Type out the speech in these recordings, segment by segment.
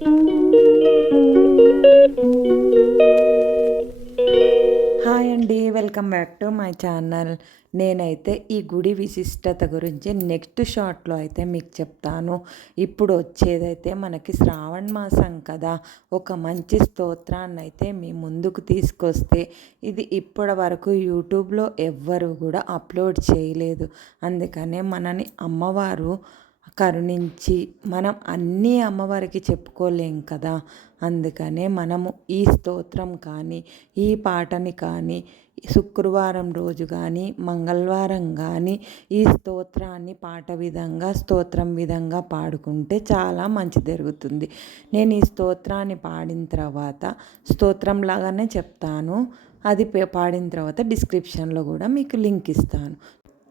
Hi అండి welcome back to my channel. నేనైతే ఈ గుడి విశిష్టత గురించి నెక్స్ట్ షార్ట్లో అయితే మీకు చెప్తాను. ఇప్పుడు వచ్చేదైతే మనకి శ్రావణ మాసం కదా. ఒక మంచి స్తోత్రాన్ని అయితే మీ ముందుకు తీసుకొస్తే ఇది ఇప్పటి వరకు యూట్యూబ్లో ఎవ్వరు కూడా అప్లోడ్ చేయలేదు. అందుకనే మనని అమ్మవారు కరుణించి మనం అన్నీ అమ్మవారికి చెప్పుకోలేం కదా. అందుకనే మనము ఈ స్తోత్రం కానీ ఈ పాటని కానీ శుక్రవారం రోజు కానీ మంగళవారం కానీ ఈ స్తోత్రాన్ని పాట విధంగా స్తోత్రం విధంగా పాడుకుంటే చాలా మంచి జరుగుతుంది. నేను ఈ స్తోత్రాన్ని పాడిన తర్వాత స్తోత్రం లాగానే చెప్తాను. అది పాడిన తర్వాత డిస్క్రిప్షన్లో కూడా మీకు లింక్ ఇస్తాను.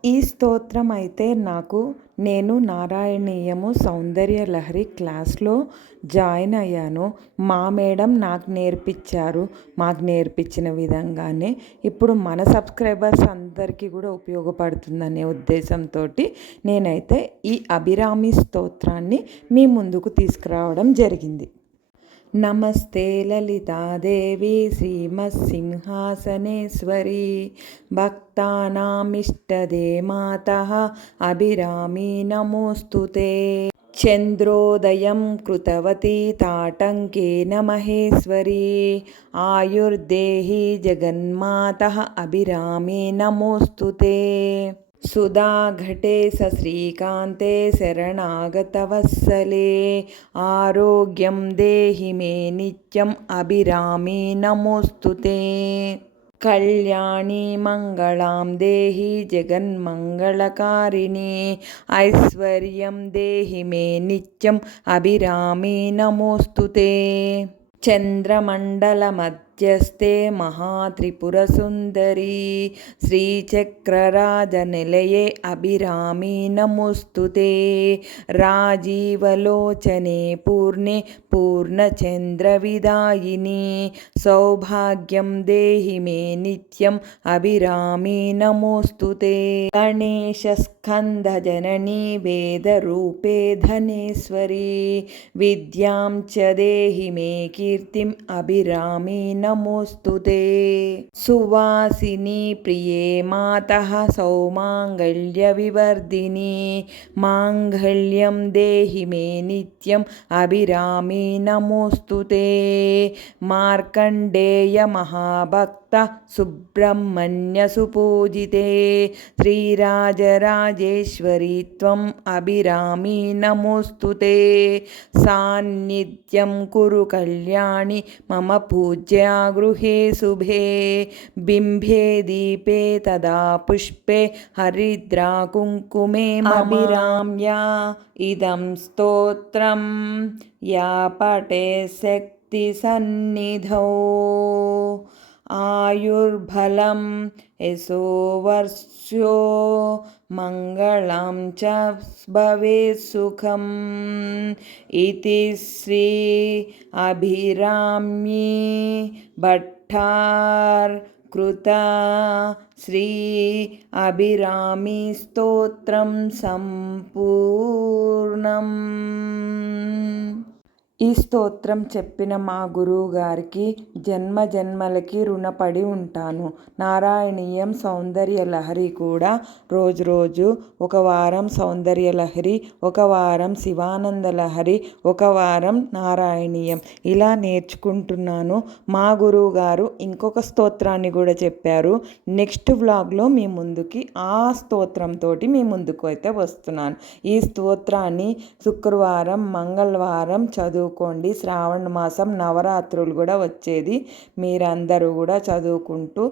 ఈ స్తోత్రం అయితే నాకు నేను నారాయణీయము సౌందర్య లహరి క్లాస్లో జాయిన్ అయ్యాను. మా మేడం నాకు నేర్పించారు మాకు నేర్పించిన విధంగానే. ఇప్పుడు మన సబ్స్క్రైబర్స్ అందరికీ కూడా ఉపయోగపడుతుందనే ఉద్దేశంతో నేనైతే ఈ అభిరామి స్తోత్రాన్ని మీ ముందుకు తీసుకురావడం జరిగింది. नमस्ते ललितादेवी श्रीमत्सिंहासनेश्वरी। भक्तानामिष्टदे मातः अभिरामी नमोऽस्तु ते। चन्द्रोदयं कृतवती ताटङ्केन महेश्वरी आयुर्देहि जगन्मातः अभिरामे नमोऽस्तु ते। सुधाघटे सश्रीकान्ते शरणागतवत्सले आरोग्यं देहि मे नित्यम् अभिरामी नमोऽस्तु ते कल्याणी मङ्गलां देहि जगन्मङ्गलकारिणी ऐश्वर्यं देहि मे नित्यम् अभिरामी नमोऽस्तु ते चन्द्रमण्डलमध्य मध्यस्थे महात्रिपुरसुन्दरी श्रीचक्रराजनिलये अभिरामी नमोऽस्तु ते। राजीवलोचने पूर्णे पूर्णचन्द्रविदायिनी सौभाग्यं देहि मे नित्यम् अभिरामी नमोऽस्तु ते। गणेशस्कन्धजननी वेदरूपे धनेश्वरी विद्यां च देहि मे कीर्तिम् अभिरामी नमोऽस्तु ते। सुवासिनी प्रिये मातः सौमाङ्गल्यविवर्धिनी। माङ्गल्यं देहि मे नित्यम् अभिरामी नमोऽस्तु ते। मार्कण्डेयमहाभक्त सुब्रह्मण्यसुपूजिते श्रीराजराजेश्वरी त्वम् अभिरामी नमोऽस्तु ते। सान्निध्यं कुरु कल्याणि मम पूज्या गृहे शुभे बिम्भे दीपे तदा पुष्पे हरिद्रा कुङ्कुमे अभिराम्या इदं स्तोत्रं या पटे शक्तिसन्निधौ। आयुर्बलं यशोवर्ष्यो मङ्गलं च भवेत् सुखम्। इति श्री अभिराम्ये भट्टार्कृता श्री अभिरामी स्तोत्रं सम्पूर्णम्। ఈ స్తోత్రం చెప్పిన మా గురువు గారికి జన్మ జన్మలకి రుణపడి ఉంటాను. నారాయణీయం సౌందర్య లహరి కూడా రోజు రోజు ఒక వారం సౌందర్య లహరి ఒక వారం శివానంద లహరి ఒక వారం నారాయణీయం. ఇలా నేర్చుకుంటున్నాను. మా గురువు గారు ఇంకొక స్తోత్రాన్ని కూడా చెప్పారు. నెక్స్ట్ వ్లాగ్లో మీ ముందుకి ఆ స్తోత్రంతో మీ ముందుకు అయితే వస్తున్నాను. ఈ స్తోత్రాన్ని శుక్రవారం మంగళవారం చదువు చదువుకోండి. శ్రావణ మాసం నవరాత్రులు కూడా వచ్చేది. మీరందరూ కూడా చదువుకుంటూ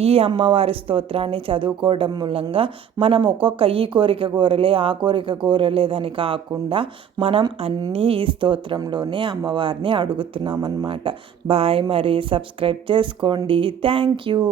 ఈ అమ్మవారి స్తోత్రాన్ని చదువుకోవడం మూలంగా మనం ఒక్కొక్క ఈ కోరిక కోరలే ఆ కోరిక కోరలేదని కాకుండా మనం అన్నీ ఈ స్తోత్రంలోనే అమ్మవారిని అడుగుతున్నామన్నమాట. బాయ్ మరి. సబ్స్క్రైబ్ చేసుకోండి. Thank you.